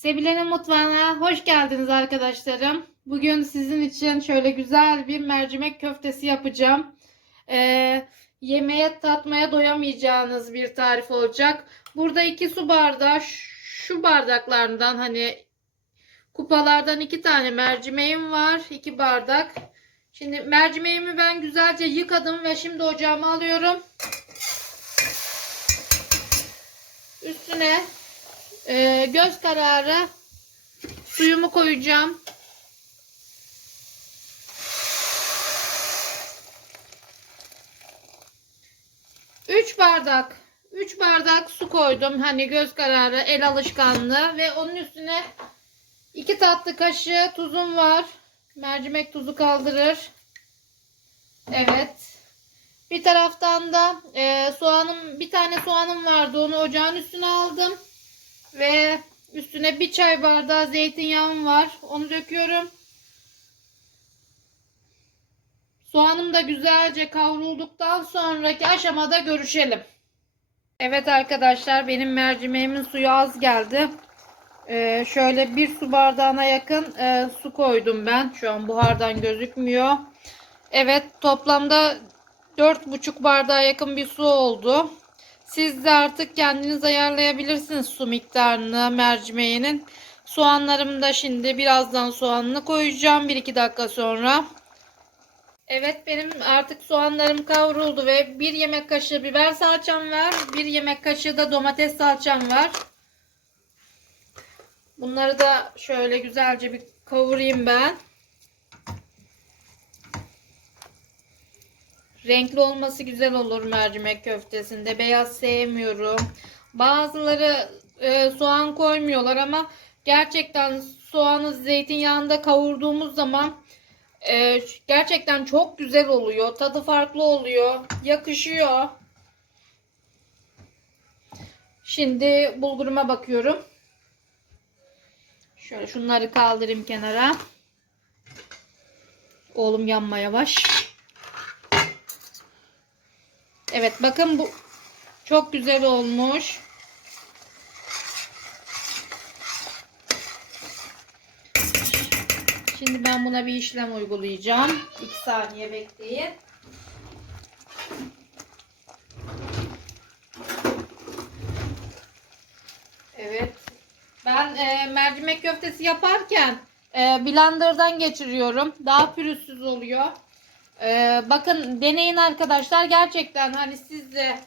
Sebile'nin mutfağına hoş geldiniz arkadaşlarım. Bugün sizin için şöyle güzel bir mercimek köftesi yapacağım. Ee, yemeğe tatmaya doyamayacağınız bir tarif olacak. Burada iki su bardağı şu bardaklardan hani kupalardan iki tane mercimeğim var. iki bardak. Şimdi mercimeğimi ben güzelce yıkadım ve şimdi ocağıma alıyorum. Üstüne ee, göz kararı suyumu koyacağım. Üç bardak 3 bardak su koydum. Hani göz kararı el alışkanlığı ve onun üstüne 2 tatlı kaşığı tuzum var. Mercimek tuzu kaldırır. Evet. Bir taraftan da e, soğanım bir tane soğanım vardı. Onu ocağın üstüne aldım. Ve üstüne bir çay bardağı zeytinyağım var. Onu döküyorum. Soğanım da güzelce kavrulduktan sonraki aşamada görüşelim. Evet arkadaşlar benim mercimeğimin suyu az geldi. Ee, şöyle bir su bardağına yakın e, su koydum ben. Şu an buhardan gözükmüyor. Evet toplamda 4,5 bardağa yakın bir su oldu. Siz de artık kendiniz ayarlayabilirsiniz su miktarını mercimeğinin. Soğanlarımı da şimdi birazdan soğanını koyacağım 1-2 dakika sonra. Evet benim artık soğanlarım kavruldu ve 1 yemek kaşığı biber salçam var. 1 yemek kaşığı da domates salçam var. Bunları da şöyle güzelce bir kavurayım ben. Renkli olması güzel olur mercimek köftesinde. Beyaz sevmiyorum. Bazıları e, soğan koymuyorlar ama gerçekten soğanı zeytinyağında kavurduğumuz zaman e, gerçekten çok güzel oluyor. Tadı farklı oluyor. Yakışıyor. Şimdi bulguruma bakıyorum. Şöyle şunları kaldırayım kenara. Oğlum yanma yavaş. Evet bakın bu çok güzel olmuş. Şimdi ben buna bir işlem uygulayacağım. 2 saniye bekleyin. Evet. Ben e, mercimek köftesi yaparken e, blenderdan geçiriyorum. Daha pürüzsüz oluyor. Ee, bakın deneyin arkadaşlar. Gerçekten hani siz de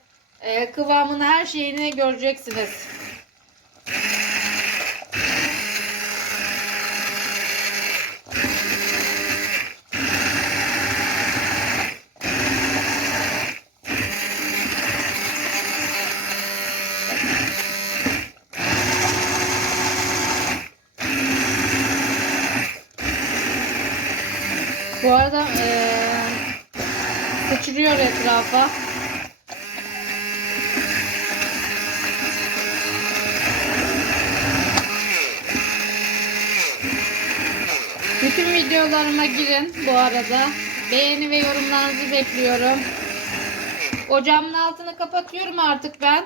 e, kıvamını her şeyini göreceksiniz. Bu arada eee sıçrıyor etrafa. Bütün videolarıma girin bu arada. Beğeni ve yorumlarınızı bekliyorum. Ocağımın altını kapatıyorum artık ben.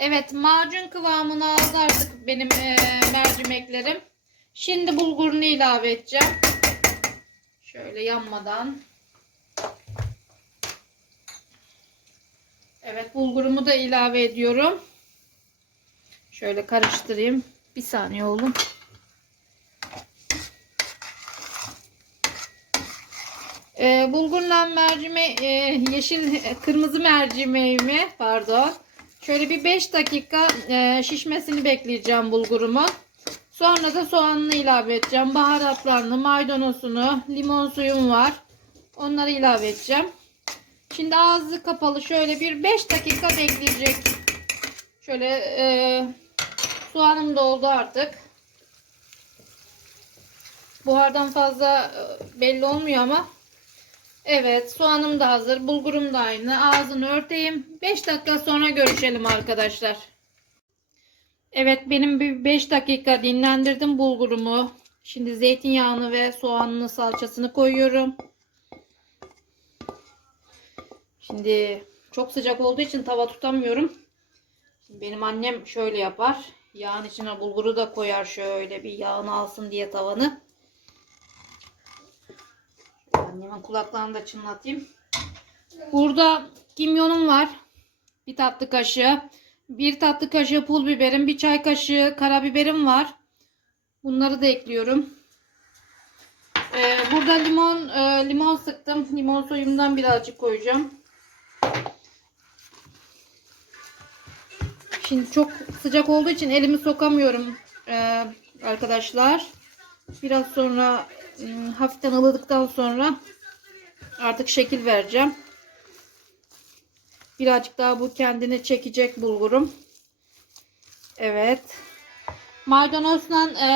Evet macun kıvamını aldı artık benim e, mercimeklerim. Şimdi bulgurunu ilave edeceğim. Şöyle yanmadan. Evet bulgurumu da ilave ediyorum. Şöyle karıştırayım. Bir saniye oğlum. Ee, bulgurla mercime e, yeşil kırmızı mercimeğimi pardon şöyle bir 5 dakika e, şişmesini bekleyeceğim bulgurumu. Sonra da soğanını ilave edeceğim. Baharatlarını, maydanozunu, limon suyum var. Onları ilave edeceğim. Şimdi ağzı kapalı şöyle bir 5 dakika bekleyecek. Şöyle e, soğanım da oldu artık. Buhardan fazla e, belli olmuyor ama. Evet soğanım da hazır. Bulgurum da aynı. Ağzını örteyim. 5 dakika sonra görüşelim arkadaşlar. Evet benim bir 5 dakika dinlendirdim bulgurumu. Şimdi zeytinyağını ve soğanını salçasını koyuyorum. Şimdi Çok sıcak olduğu için tava tutamıyorum. Şimdi benim annem şöyle yapar. Yağın içine bulguru da koyar şöyle bir yağını alsın diye tavanı. Annemin kulaklarını da çınlatayım. Burada kimyonum var. Bir tatlı kaşığı. Bir tatlı kaşığı pul biberim. Bir çay kaşığı karabiberim var. Bunları da ekliyorum. Ee, burada limon e, limon sıktım. Limon suyumdan birazcık koyacağım. Şimdi çok sıcak olduğu için elimi sokamıyorum ee, arkadaşlar. Biraz sonra hafiften ılıdıktan sonra artık şekil vereceğim. Birazcık daha bu kendini çekecek bulgurum. Evet. Maydanozla e,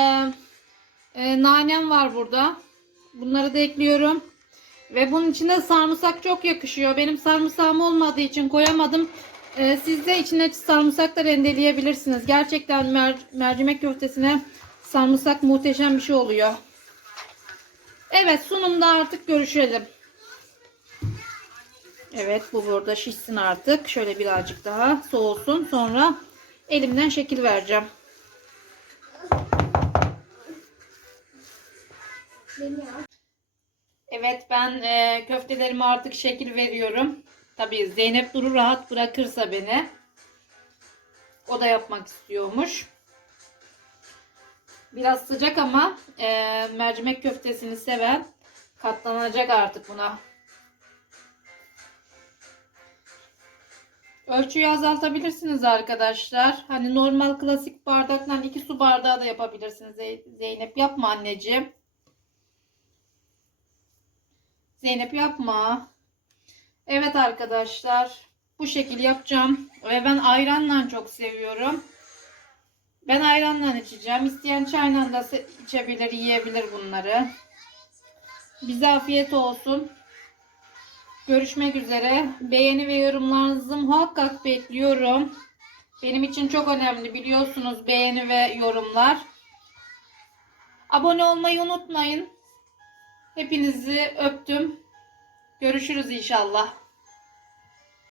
e, nanem var burada. Bunları da ekliyorum. Ve bunun içine sarımsak çok yakışıyor. Benim sarımsağım olmadığı için koyamadım. E, siz de içine sarımsak da rendeleyebilirsiniz. Gerçekten mer- mercimek köftesine sarımsak muhteşem bir şey oluyor. Evet sunumda artık görüşelim. Evet bu burada şişsin artık. Şöyle birazcık daha soğusun. Sonra elimden şekil vereceğim. Evet ben e, köftelerime artık şekil veriyorum. Tabii Zeynep Duru rahat bırakırsa beni. O da yapmak istiyormuş. Biraz sıcak ama e, mercimek köftesini seven katlanacak artık buna. Ölçüyü azaltabilirsiniz arkadaşlar. Hani normal klasik bardaktan 2 su bardağı da yapabilirsiniz. Zey- Zeynep yapma anneciğim. Zeynep yapma. Evet arkadaşlar. Bu şekil yapacağım. Ve ben ayranla çok seviyorum. Ben ayranla içeceğim. İsteyen çayla da içebilir, yiyebilir bunları. Bize afiyet olsun. Görüşmek üzere. Beğeni ve yorumlarınızı muhakkak bekliyorum. Benim için çok önemli biliyorsunuz beğeni ve yorumlar. Abone olmayı unutmayın. Hepinizi öptüm. Görüşürüz inşallah.